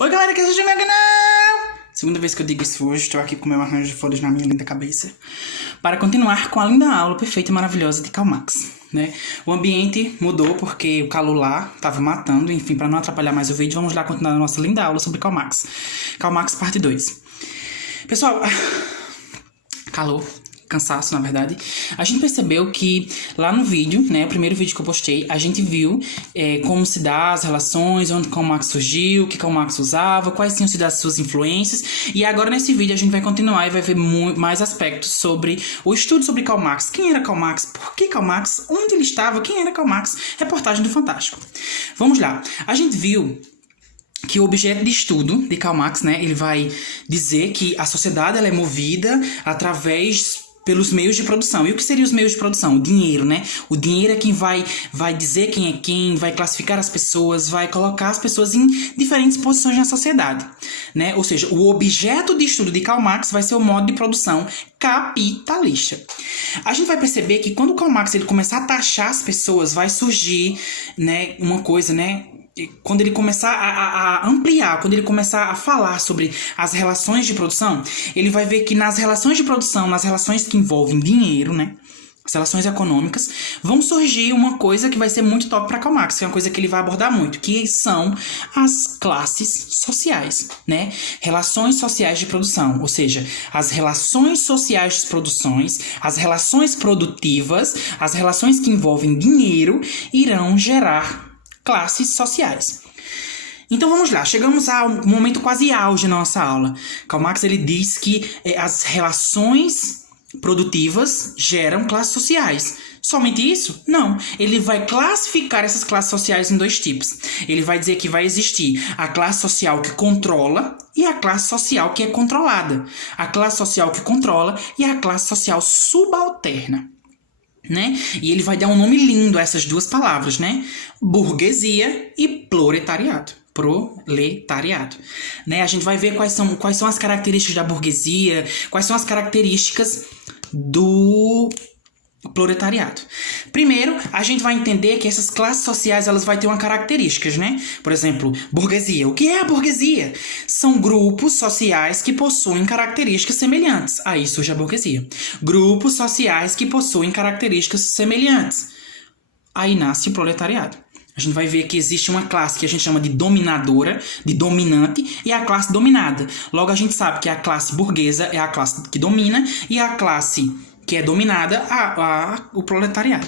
Oi galera, que assiste o meu canal! Segunda vez que eu digo isso hoje, estou aqui com o meu arranjo de folhas na minha linda cabeça para continuar com a linda aula perfeita e maravilhosa de Karl Marx, né? O ambiente mudou porque o calor lá estava matando, enfim, para não atrapalhar mais o vídeo, vamos lá continuar a nossa linda aula sobre Karl Marx. Karl Marx, parte 2. Pessoal, calor, cansaço, na verdade. A gente percebeu que lá no vídeo, né, o primeiro vídeo que eu postei, a gente viu como se dá as relações, onde Karl Marx surgiu, o que Karl Marx usava, quais tinham sido as suas influências. E agora nesse vídeo a gente vai continuar e vai ver mais aspectos sobre o estudo sobre Karl Marx. Quem era Karl Marx? Por que Karl Marx? Onde ele estava? Quem era Karl Marx? Reportagem do Fantástico. Vamos lá. A gente viu que o objeto de estudo de Karl Marx, né, ele vai dizer que a sociedade ela é movida pelos meios de produção. E o que seriam os meios de produção? O dinheiro, né? O dinheiro é quem vai dizer quem é quem, vai classificar as pessoas, vai colocar as pessoas em diferentes posições na sociedade, né? Ou seja, o objeto de estudo de Karl Marx vai ser o modo de produção capitalista. A gente vai perceber que quando o Karl Marx ele começar a taxar as pessoas, vai surgir, né, uma coisa, né? Quando ele começar a ampliar, quando ele começar a falar sobre as relações de produção, ele vai ver que nas relações de produção, nas relações que envolvem dinheiro, né, as relações econômicas, vão surgir uma coisa que vai ser muito top para Karl Marx, que é uma coisa que ele vai abordar muito, que são as classes sociais, né? Relações sociais de produção, ou seja, as relações sociais de produções, as relações produtivas, as relações que envolvem dinheiro irão gerar classes sociais. Então vamos lá, chegamos ao momento quase auge na nossa aula. Karl Marx ele diz que as relações produtivas geram classes sociais. Somente isso? Não. Ele vai classificar essas classes sociais em dois tipos. Ele vai dizer que vai existir a classe social que controla e a classe social que é controlada. A classe social que controla e a classe social subalterna, né? E ele vai dar um nome lindo a essas duas palavras, né? Burguesia e proletariado. Proletariado, né? A gente vai ver quais são as características da burguesia, quais são as características do proletariado. Primeiro, a gente vai entender que essas classes sociais elas vão ter uma características, né? Por exemplo, burguesia. O que é a burguesia? São grupos sociais que possuem características semelhantes. Aí surge a burguesia. Grupos sociais que possuem características semelhantes. Aí nasce o proletariado. A gente vai ver que existe uma classe que a gente chama de dominadora, de dominante, e a classe dominada. Logo, a gente sabe que a classe burguesa é a classe que domina e a classe que é dominada, o proletariado.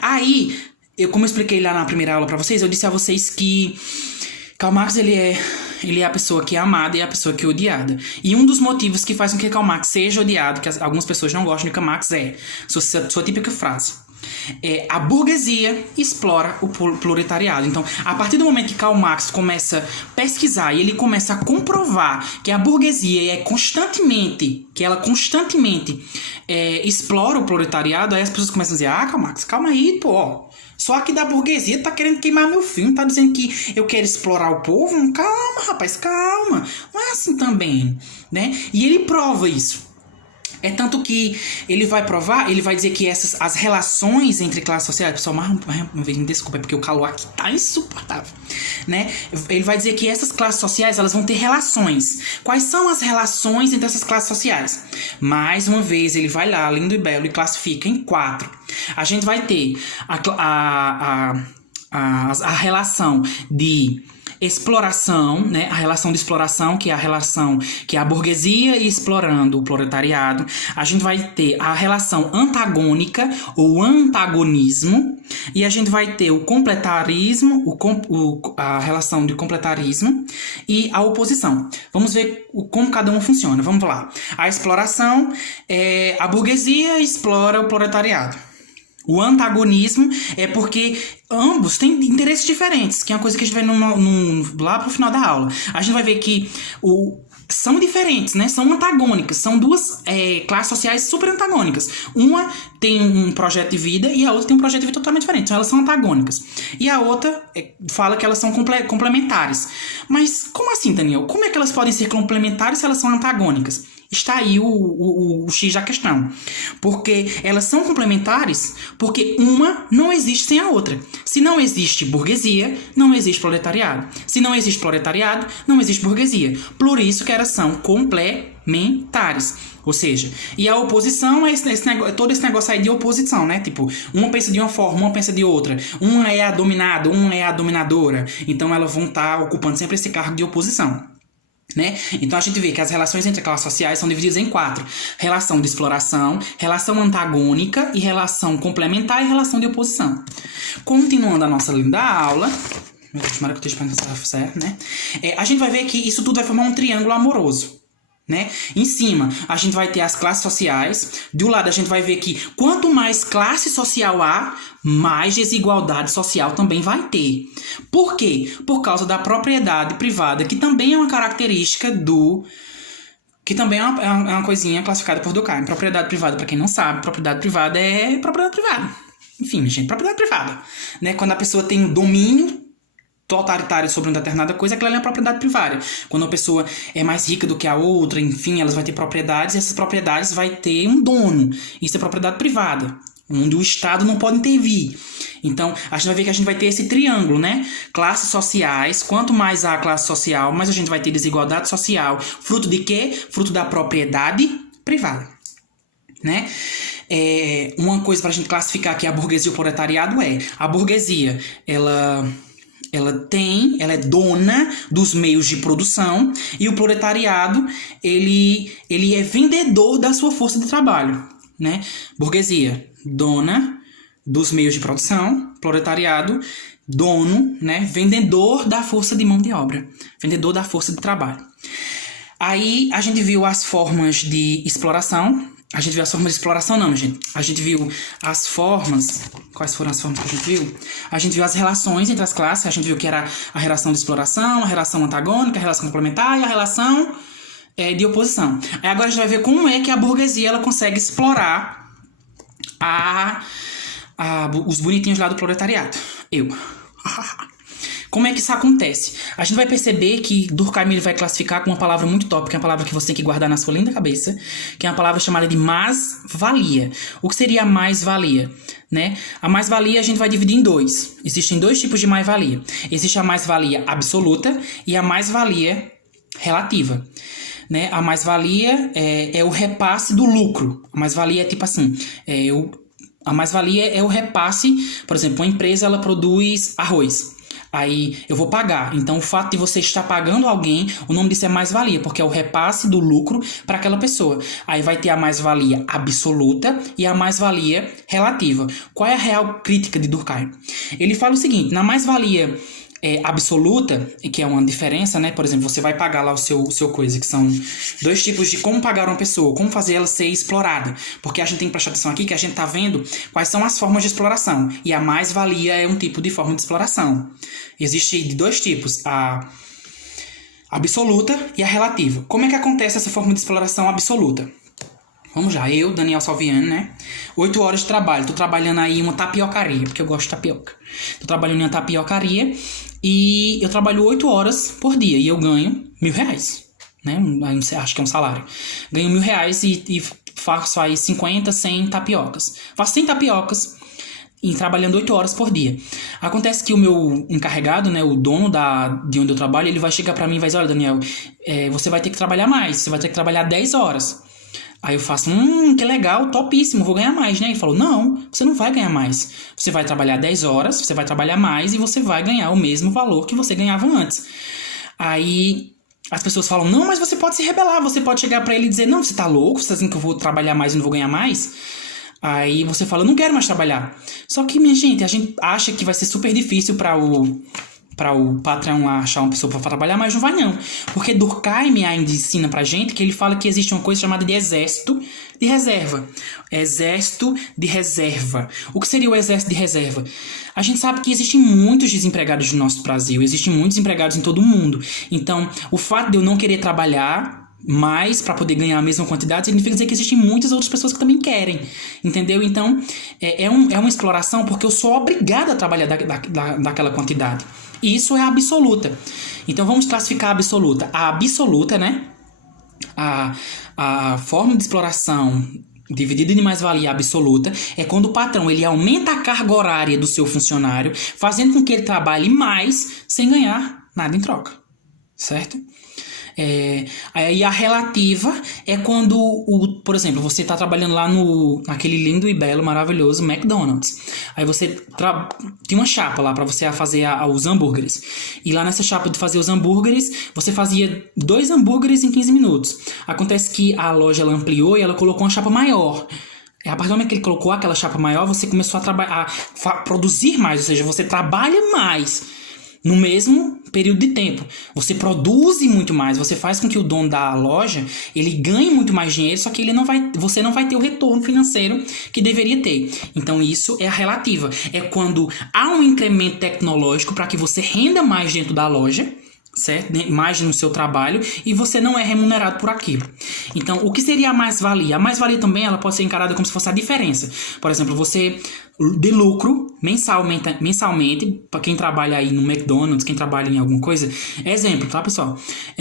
Aí, como eu expliquei lá na primeira aula pra vocês, eu disse a vocês que Karl Marx ele é a pessoa que é amada e a pessoa que é odiada. E um dos motivos que faz com que Karl Marx seja odiado, que algumas pessoas não gostam de Karl Marx, é sua típica frase. A burguesia explora o proletariado. Então, a partir do momento que Karl Marx começa a pesquisar e ele começa a comprovar que a burguesia ela constantemente explora o proletariado, aí as pessoas começam a dizer, Karl Marx, calma aí, pô, ó. Só aqui da burguesia tá querendo queimar meu filme, tá dizendo que eu quero explorar o povo? Calma, rapaz, calma. Não é assim também, né? E ele prova isso. É tanto que ele vai provar, ele vai dizer que as relações entre classes sociais... Pessoal, mais uma vez, me desculpa, é porque o calor aqui tá insuportável, né? Ele vai dizer que essas classes sociais, elas vão ter relações. Quais são as relações entre essas classes sociais? Mais uma vez, ele vai lá, lindo e belo, e classifica em 4. A gente vai ter a relação de exploração, né? A relação de exploração, que é a relação que é a burguesia explorando o proletariado. A gente vai ter a relação antagônica ou antagonismo, e a gente vai ter o completarismo, a relação de completarismo e a oposição. Vamos ver como cada um funciona. Vamos lá. A exploração, a burguesia explora o proletariado. O antagonismo é porque ambos têm interesses diferentes, que é uma coisa que a gente vai lá pro final da aula. A gente vai ver que são diferentes, né? São antagônicas. São duas classes sociais super antagônicas. Uma tem um projeto de vida e a outra tem um projeto de vida totalmente diferente. Então elas são antagônicas. E a outra fala que elas são complementares. Mas como assim, Daniel? Como é que elas podem ser complementares se elas são antagônicas? Está aí o X da questão. Porque elas são complementares, porque uma não existe sem a outra. Se não existe burguesia, não existe proletariado. Se não existe proletariado, não existe burguesia. Por isso que elas são complementares. Ou seja, e a oposição é todo esse negócio aí de oposição, né? Tipo, uma pensa de uma forma, uma pensa de outra. Uma é a dominada, uma é a dominadora. Então elas vão estar ocupando sempre esse cargo de oposição. Né? Então a gente vê que as relações entre classes sociais são divididas em 4: relação de exploração, relação antagônica e relação complementar e relação de oposição. Continuando a nossa linda aula, meu Deus, tomara que eu esteja pensando certo, né? A gente vai ver que isso tudo vai formar um triângulo amoroso. Né? Em cima, a gente vai ter as classes sociais. De um lado, a gente vai ver que quanto mais classe social há, mais desigualdade social também vai ter. Por quê? Por causa da propriedade privada, que também é uma característica do... que também é uma coisinha classificada por Durkheim. Propriedade privada, para quem não sabe, propriedade privada é propriedade privada. Enfim, gente, propriedade privada. Né? Quando a pessoa tem um domínio totalitário sobre uma determinada coisa, aquela é a propriedade privada. Quando uma pessoa é mais rica do que a outra, enfim, elas vão ter propriedades, e essas propriedades vai ter um dono. Isso é propriedade privada, onde o Estado não pode intervir. Então, a gente vai ver que a gente vai ter esse triângulo, né? Classes sociais, quanto mais há classe social, mais a gente vai ter desigualdade social. Fruto de quê? Fruto da propriedade privada, né? Uma coisa para a gente classificar aqui a burguesia e o proletariado a burguesia, ela é dona dos meios de produção, e o proletariado, ele é vendedor da sua força de trabalho, né? Burguesia, dona dos meios de produção, proletariado, dono, né? Vendedor da força de mão de obra, vendedor da força de trabalho. Aí a gente viu as formas de exploração. A gente viu as formas de exploração, não, gente. A gente viu as formas... Quais foram as formas que a gente viu? A gente viu as relações entre as classes. A gente viu que era a relação de exploração, a relação antagônica, a relação complementar e a relação de oposição. Aí agora a gente vai ver como é que a burguesia ela consegue explorar os bonitinhos lá do proletariado. Como é que isso acontece? A gente vai perceber que Durkheim ele vai classificar com uma palavra muito top, que é uma palavra que você tem que guardar na sua linda cabeça, que é uma palavra chamada de mais-valia. O que seria a mais-valia? Né? A mais-valia a gente vai dividir em 2. Existem 2 tipos de mais-valia. Existe a mais-valia absoluta e a mais-valia relativa. Né? A mais-valia é o repasse do lucro. A mais-valia é tipo assim, a mais-valia é o repasse, por exemplo, uma empresa ela produz arroz. Aí eu vou pagar. Então o fato de você estar pagando alguém, o nome disso é mais-valia, porque é o repasse do lucro para aquela pessoa. Aí vai ter a mais-valia absoluta e a mais-valia relativa. Qual é a real crítica de Durkheim? Ele fala o seguinte: na mais-valia absoluta, que é uma diferença, né? Por exemplo, você vai pagar lá o seu coisa, que são 2 tipos de como pagar uma pessoa, como fazer ela ser explorada. Porque a gente tem que prestar atenção aqui que a gente tá vendo quais são as formas de exploração. E a mais-valia é um tipo de forma de exploração. Existe de 2 tipos, a absoluta e a relativa. Como é que acontece essa forma de exploração absoluta? Vamos lá, eu, Daniel Salviano, né? 8 horas de trabalho. Tô trabalhando aí em uma tapiocaria, porque eu gosto de tapioca. Tô trabalhando em uma tapiocaria e eu trabalho 8 horas por dia e eu ganho R$1.000, né? Acho que é um salário. Ganho R$1.000 e faço aí 50, 100 tapiocas. Faço 100 tapiocas e trabalhando 8 horas por dia. Acontece que o meu encarregado, né, o dono de onde eu trabalho, ele vai chegar pra mim e vai dizer: olha, Daniel, você vai ter que trabalhar mais, você vai ter que trabalhar 10 horas. Aí eu faço, que legal, topíssimo, vou ganhar mais, né? Ele falou: não, você não vai ganhar mais. Você vai trabalhar 10 horas, você vai trabalhar mais e você vai ganhar o mesmo valor que você ganhava antes. Aí as pessoas falam: não, mas você pode se rebelar, você pode chegar pra ele e dizer: não, você tá louco, você tá dizendo que eu vou trabalhar mais e não vou ganhar mais? Aí você fala: não quero mais trabalhar. Só que, minha gente, a gente acha que vai ser super difícil para o patrão lá achar uma pessoa para trabalhar, mas não vai não. Porque Durkheim ainda ensina pra gente que ele fala que existe uma coisa chamada de exército de reserva. Exército de reserva. O que seria o exército de reserva? A gente sabe que existem muitos desempregados no nosso Brasil, existem muitos empregados em todo o mundo. Então, o fato de eu não querer trabalhar mais para poder ganhar a mesma quantidade significa dizer que existem muitas outras pessoas que também querem, entendeu? Então, é uma exploração porque eu sou obrigado a trabalhar daquela quantidade. E isso é a absoluta. Então, vamos classificar a absoluta. A absoluta, né? A forma de exploração dividida de mais-valia absoluta é quando o patrão ele aumenta a carga horária do seu funcionário, fazendo com que ele trabalhe mais sem ganhar nada em troca, certo? Aí a relativa é quando, por exemplo, você está trabalhando lá naquele lindo e belo, maravilhoso McDonald's. Aí você tinha uma chapa lá para você fazer os hambúrgueres. E lá nessa chapa de fazer os hambúrgueres, você fazia 2 hambúrgueres em 15 minutos. Acontece que a loja ela ampliou e ela colocou uma chapa maior. A partir do momento que ele colocou aquela chapa maior, você começou a produzir mais, ou seja, você trabalha mais no mesmo período de tempo. Você produz muito mais, você faz com que o dono da loja ele ganhe muito mais dinheiro, só que você não vai ter o retorno financeiro que deveria ter. Então isso é a relativa. É quando há um incremento tecnológico para que você renda mais dentro da loja, certo? Mais no seu trabalho, e você não é remunerado por aquilo. Então, o que seria a mais-valia? A mais-valia também ela pode ser encarada como se fosse a diferença. Por exemplo, você de lucro mensalmente para quem trabalha aí no McDonald's, quem trabalha em alguma coisa. Exemplo, tá, pessoal?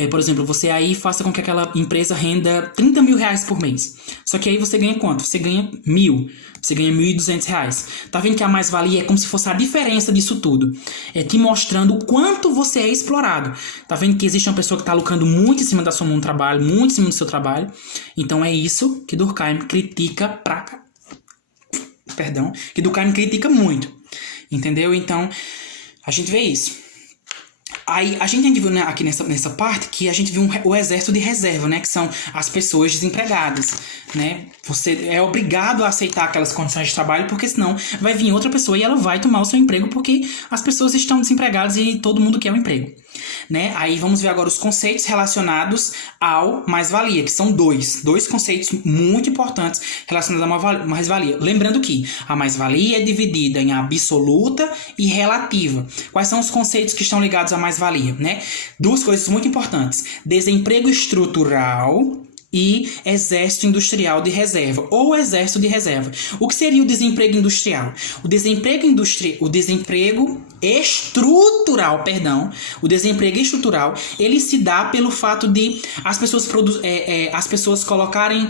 Por exemplo, você aí faça com que aquela empresa renda 30 mil reais por mês. Só que aí você ganha quanto? Você ganha 1.000. Você ganha 1.200 reais. Tá vendo que a mais-valia é como se fosse a diferença disso tudo? É te mostrando o quanto você é explorado. Tá vendo que existe uma pessoa que tá lucrando muito em cima da sua mão de trabalho, muito em cima do seu trabalho. Então é isso que Durkheim critica que Durkheim critica muito. Entendeu? Então, a gente vê isso. Aí, a gente viu, né, aqui nessa parte que a gente viu o exército de reserva, né? Que são as pessoas desempregadas, né? Você é obrigado a aceitar aquelas condições de trabalho, porque senão vai vir outra pessoa e ela vai tomar o seu emprego, porque as pessoas estão desempregadas e todo mundo quer um emprego, né? Aí vamos ver agora os conceitos relacionados ao mais-valia, que são dois conceitos muito importantes relacionados à mais-valia. Lembrando que a mais-valia é dividida em absoluta e relativa. Quais são os conceitos que estão ligados à mais-valia, né? 2 coisas muito importantes: desemprego estrutural e exército industrial de reserva, ou exército de reserva. O que seria o desemprego industrial? O desemprego estrutural, ele se dá pelo fato de as pessoas colocarem,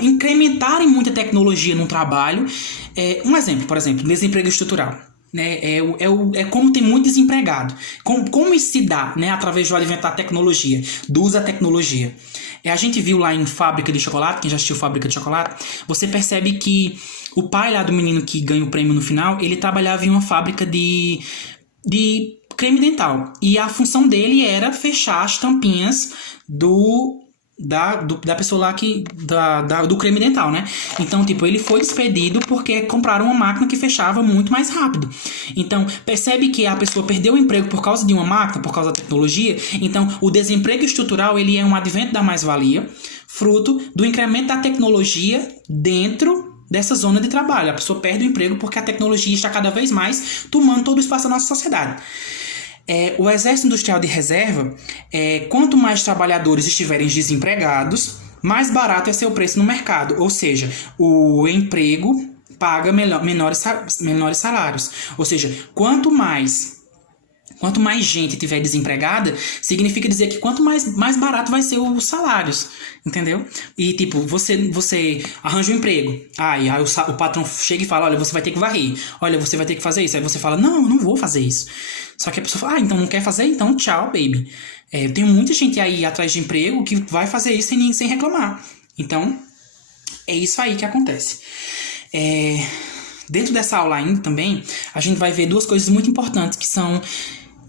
incrementarem muita tecnologia no trabalho. Um exemplo, por exemplo, desemprego estrutural. Né, é como tem muito desempregado. Como isso se dá, né, através do advento da tecnologia, do uso da tecnologia. A gente viu lá em Fábrica de Chocolate, quem já assistiu Fábrica de Chocolate, você percebe que o pai lá do menino que ganha o prêmio no final, ele trabalhava em uma fábrica de creme dental. E a função dele era fechar as tampinhas da pessoa lá do creme dental, né? Então, tipo, ele foi despedido porque compraram uma máquina que fechava muito mais rápido. Então, percebe que a pessoa perdeu o emprego por causa de uma máquina, por causa da tecnologia. Então, o desemprego estrutural, ele é um advento da mais-valia, fruto do incremento da tecnologia dentro dessa zona de trabalho. A pessoa perde o emprego porque a tecnologia está cada vez mais tomando todo o espaço da nossa sociedade. O exército industrial de reserva, quanto mais trabalhadores estiverem desempregados, mais barato é seu preço no mercado. Ou seja, o emprego paga menores salários. Ou seja, quanto mais gente tiver desempregada, significa dizer que quanto mais barato vai ser os salários, entendeu? E tipo, você arranja um emprego, aí o patrão chega e fala: olha, você vai ter que varrer, olha, você vai ter que fazer isso. Aí você fala: não, eu não vou fazer isso. Só que a pessoa fala: então não quer fazer? Então tchau, baby. Eu tenho muita gente aí atrás de emprego que vai fazer isso sem reclamar. Então, é isso aí que acontece. Dentro dessa aula ainda também, a gente vai ver 2 coisas muito importantes que são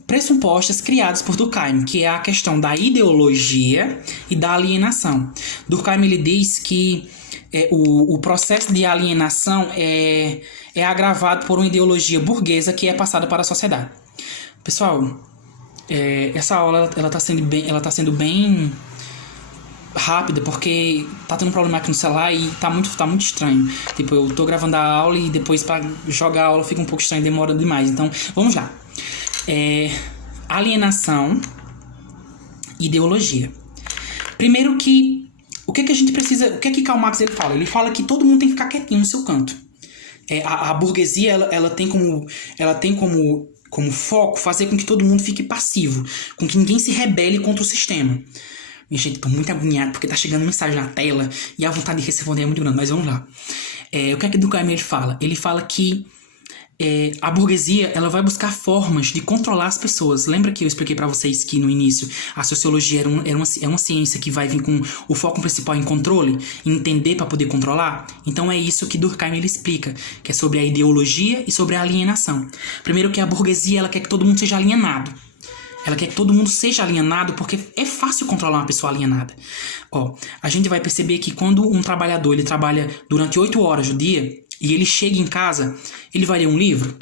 pressupostas criadas por Durkheim, que é a questão da ideologia e da alienação. Durkheim ele diz que o processo de alienação é agravado por uma ideologia burguesa que é passada para a sociedade. Pessoal, essa aula ela tá sendo bem rápida, porque tá tendo um problema aqui no celular e tá muito estranho. Tipo, eu tô gravando a aula e depois para jogar a aula fica um pouco estranho, demora demais. Então, vamos lá. Alienação, ideologia. Primeiro que o que a gente precisa, o que Karl Marx ele fala? Ele fala que todo mundo tem que ficar quietinho no seu canto. A burguesia ela tem como como foco fazer com que todo muo fique passivo, com que ninguém se rebele contra o sistema. Minha gente, tô muito agoniado porque tá chegando mensagem na tela e a vontade de responder é muito grande, mas vamos lá. O que é que Durkheim ele fala? Ele fala que a burguesia ela vai buscar formas de controlar as pessoas. Lembra que eu expliquei para vocês que no início a sociologia é uma ciência que vai vir com o foco principal em controle, em entender para poder controlar? Então é isso que Durkheim ele explica, que é sobre a ideologia e sobre a alienação. Primeiro que a burguesia ela quer que todo mundo seja alienado. Ela quer que todo mundo seja alienado porque é fácil controlar uma pessoa alienada. A gente vai perceber que quando um trabalhador ele trabalha durante 8 horas do dia e ele chega em casa, ele vai ler um livro?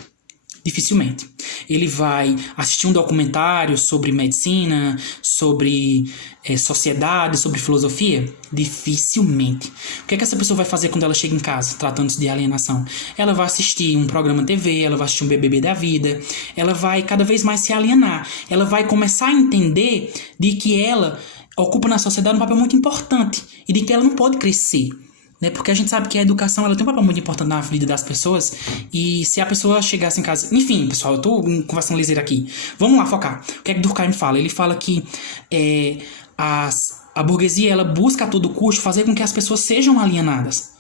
Dificilmente. Ele vai assistir um documentário sobre medicina, sobre sociedade, sobre filosofia? Dificilmente. O que é que essa pessoa vai fazer quando ela chega em casa, tratando-se de alienação? Ela vai assistir um programa de TV, ela vai assistir um BBB da vida, ela vai cada vez mais se alienar. Ela vai começar a entender de que ela ocupa na sociedade um papel muito importante e de que ela não pode crescer. Porque a gente sabe que a educação ela tem um papel muito importante na vida das pessoas. E se a pessoa chegasse em casa... Enfim, pessoal, eu tô conversando ligeira aqui. Vamos lá focar. O que é que Durkheim fala? Ele fala que a burguesia ela busca a todo custo fazer com que as pessoas sejam alienadas.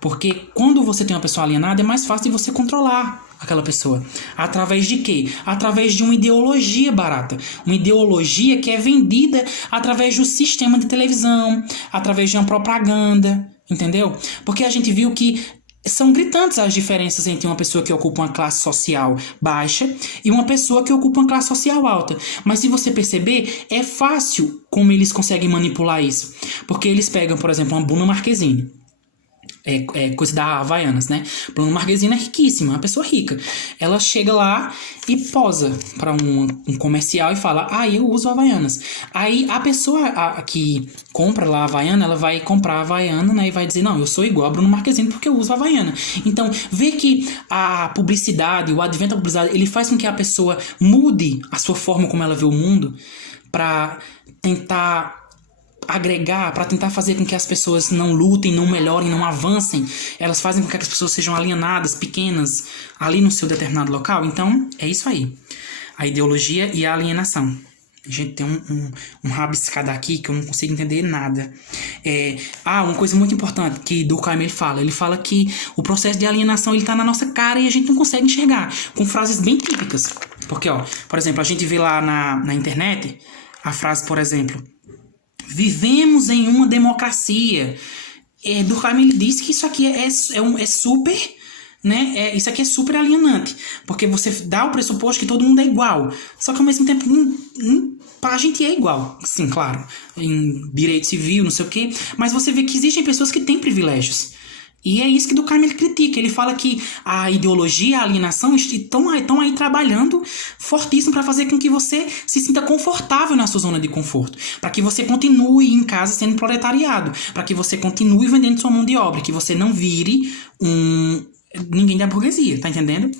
Porque quando você tem uma pessoa alienada, é mais fácil de você controlar aquela pessoa. Através de quê? Através de uma ideologia barata. Uma ideologia que é vendida através do sistema de televisão, através de uma propaganda. Entendeu? Porque a gente viu que são gritantes as diferenças entre uma pessoa que ocupa uma classe social baixa e uma pessoa que ocupa uma classe social alta. Mas se você perceber, é fácil como eles conseguem manipular isso. Porque eles pegam, por exemplo, uma Bruna Marquezine. Coisa da Havaianas, né? Bruna Marquezine é riquíssima, uma pessoa rica. Ela chega lá e posa para um comercial e fala: eu uso Havaianas. Aí a pessoa que compra lá a Havaiana, ela vai comprar a Havaiana, né? E vai dizer: não, eu sou igual a Bruna Marquezine porque eu uso Havaiana. Então, vê que a publicidade, o advento da publicidade, ele faz com que a pessoa mude a sua forma como ela vê o mundo para tentar agregar, para tentar fazer com que as pessoas não lutem, não melhorem, não avancem. Elas fazem com que as pessoas sejam alienadas, pequenas, ali no seu determinado local. Então, é isso aí. A ideologia e a alienação. A gente tem um rabiscado aqui que eu não consigo entender nada. Uma coisa muito importante que Durkheim ele fala que o processo de alienação ele tá na nossa cara e a gente não consegue enxergar, com frases bem típicas. Porque, por exemplo, a gente vê lá na internet a frase, por exemplo: vivemos em uma democracia. Durkheim ele diz que isso aqui é super, né? Isso aqui é super alienante, porque você dá o pressuposto que todo mundo é igual, só que ao mesmo tempo a gente é igual, sim, claro, em direito civil, não sei o quê, mas você vê que existem pessoas que têm privilégios. E é isso que Durkheim ele critica. Ele fala que a ideologia, a alienação estão aí trabalhando fortíssimo para fazer com que você se sinta confortável na sua zona de conforto. Para que você continue em casa sendo proletariado. Para que você continue vendendo sua mão de obra. Que você não vire ninguém da burguesia, tá entendendo?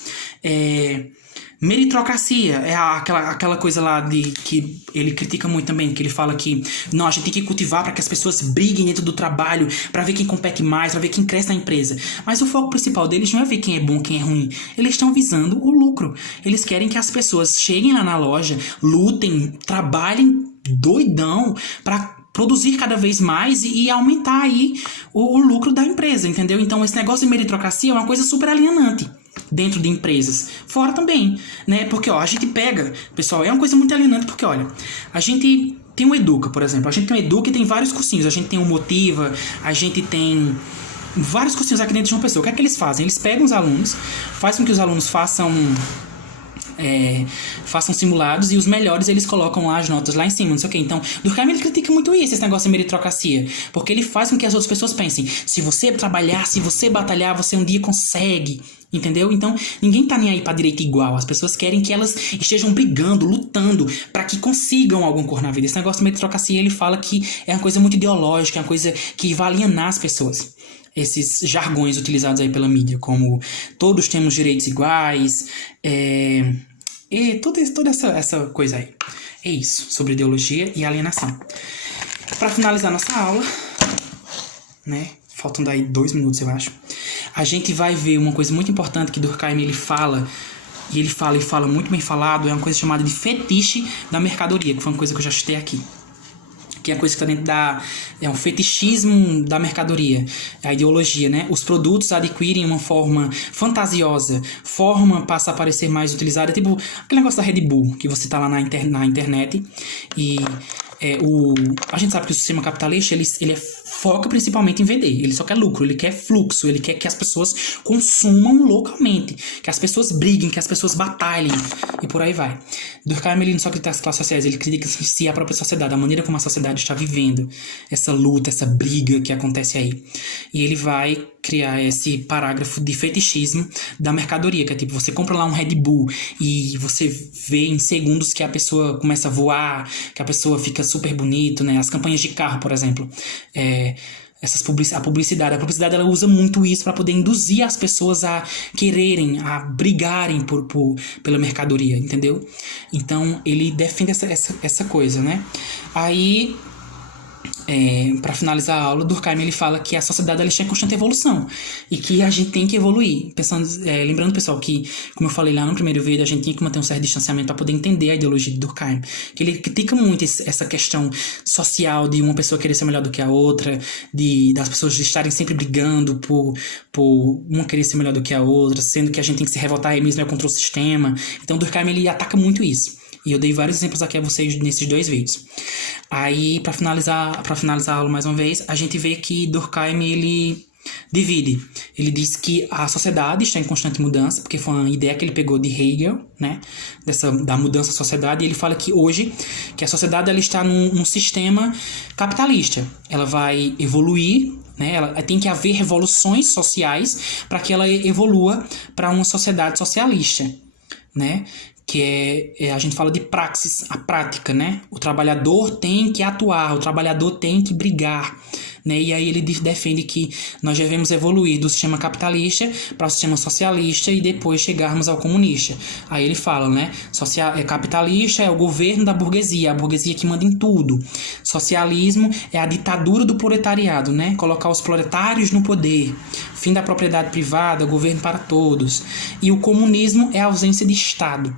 Meritocracia é aquela coisa lá que ele critica muito também, que ele fala que não, a gente tem que cultivar para que as pessoas briguem dentro do trabalho, para ver quem compete mais, para ver quem cresce na empresa. Mas o foco principal deles não é ver quem é bom, quem é ruim. Eles estão visando o lucro. Eles querem que as pessoas cheguem lá na loja, lutem, trabalhem doidão para produzir cada vez mais e aumentar aí o lucro da empresa, entendeu? Então esse negócio de meritocracia é uma coisa super alienante dentro de empresas, fora também, né? Porque, a gente pega, pessoal, é uma coisa muito alienante, porque, a gente tem o Educa, por exemplo, a gente tem o Educa e tem vários cursinhos, a gente tem o Motiva, a gente tem vários cursinhos aqui dentro de uma pessoa. O que é que eles fazem? Eles pegam os alunos, fazem com que os alunos façam simulados e os melhores eles colocam lá as notas lá em cima, não sei o que. Então, Durkheim ele critica muito isso, esse negócio de meritocracia, porque ele faz com que as outras pessoas pensem: se você trabalhar, se você batalhar, você um dia consegue, entendeu? Então, ninguém tá nem aí pra direito igual. As pessoas querem que elas estejam brigando, lutando pra que consigam alguma cor na vida. Esse negócio de meritocracia, ele fala que é uma coisa muito ideológica, é uma coisa que vai alienar as pessoas. Esses jargões utilizados aí pela mídia, como todos temos direitos iguais, toda essa coisa aí. É isso, sobre ideologia e alienação. Para finalizar nossa aula, né? Faltando aí 2 minutos, eu acho. A gente vai ver uma coisa muito importante que Durkheim ele fala e ele fala muito bem falado, é uma coisa chamada de fetiche da mercadoria, que foi uma coisa que eu já citei aqui. Que é a coisa que está dentro da... É um fetichismo da mercadoria, é a ideologia, né? Os produtos adquirem uma forma fantasiosa, forma passa a parecer mais utilizada, tipo aquele negócio da Red Bull, que você tá lá na internet, e a gente sabe que o sistema capitalista, ele foca principalmente em vender, ele só quer lucro, ele quer fluxo, ele quer que as pessoas consumam localmente, que as pessoas briguem, que as pessoas batalhem, e por aí vai. Durkheim, ele não só critica as classes sociais, ele critica em si a própria sociedade, a maneira como a sociedade está vivendo essa luta, essa briga que acontece aí. E ele vai criar esse parágrafo de fetichismo da mercadoria, que é tipo, você compra lá um Red Bull e você vê em segundos que a pessoa começa a voar, que a pessoa fica super bonito, né? As campanhas de carro, por exemplo, a publicidade ela usa muito isso para poder induzir as pessoas a quererem, a brigarem pela mercadoria, entendeu? Então ele defende essa coisa, né? Aí, para finalizar a aula, Durkheim ele fala que a sociedade ela está em constante evolução e que a gente tem que evoluir. Lembrando, pessoal, que, como eu falei lá no primeiro vídeo, a gente tem que manter um certo distanciamento para poder entender a ideologia de Durkheim. Que ele critica muito essa questão social de uma pessoa querer ser melhor do que a outra, das pessoas estarem sempre brigando por uma querer ser melhor do que a outra, sendo que a gente tem que se revoltar aí mesmo contra o sistema. Então, Durkheim ele ataca muito isso. E eu dei vários exemplos aqui a vocês nesses 2 vídeos. Aí, para finalizar a aula mais uma vez, a gente vê que Durkheim, ele divide. Ele diz que a sociedade está em constante mudança, porque foi uma ideia que ele pegou de Hegel, né? Da mudança da sociedade. E ele fala que hoje, que a sociedade ela está num sistema capitalista. Ela vai evoluir, né? Tem que haver revoluções sociais para que ela evolua para uma sociedade socialista, né? Que a gente fala de praxis, a prática, né? O trabalhador tem que atuar, o trabalhador tem que brigar, né? E aí ele defende que nós devemos evoluir do sistema capitalista para o sistema socialista e depois chegarmos ao comunista. Aí ele fala, né? Capitalista é o governo da burguesia, a burguesia que manda em tudo. Socialismo é a ditadura do proletariado, né? Colocar os proletários no poder. Fim da propriedade privada, governo para todos. E o comunismo é a ausência de Estado.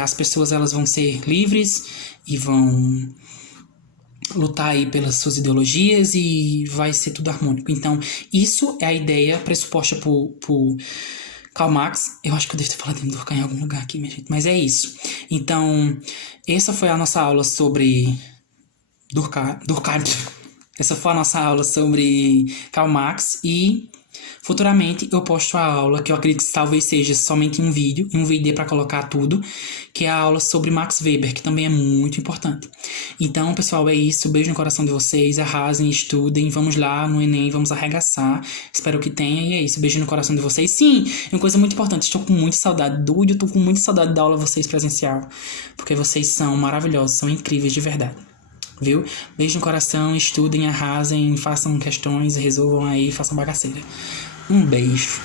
As pessoas elas vão ser livres e vão lutar aí pelas suas ideologias e vai ser tudo harmônico. Então, isso é a ideia pressuposta por Karl Marx. Eu acho que eu devo ter falado em Durkheim em algum lugar aqui, minha gente, mas é isso. Então, essa foi a nossa aula sobre Durkheim. Essa foi a nossa aula sobre Karl Marx e futuramente eu posto a aula, que eu acredito que talvez seja somente um vídeo para colocar tudo, que é a aula sobre Max Weber, que também é muito importante. Então, pessoal, é isso. Beijo no coração de vocês, arrasem, estudem, vamos lá no Enem, vamos arregaçar. Espero que tenha, e é isso. Beijo no coração de vocês. Sim, é uma coisa muito importante, estou com muita saudade, eu tô com muita saudade da aula de vocês presencial, porque vocês são maravilhosos, são incríveis de verdade. Viu? Beijo no coração, estudem, arrasem, façam questões, resolvam aí, façam bagaceira. Um beijo.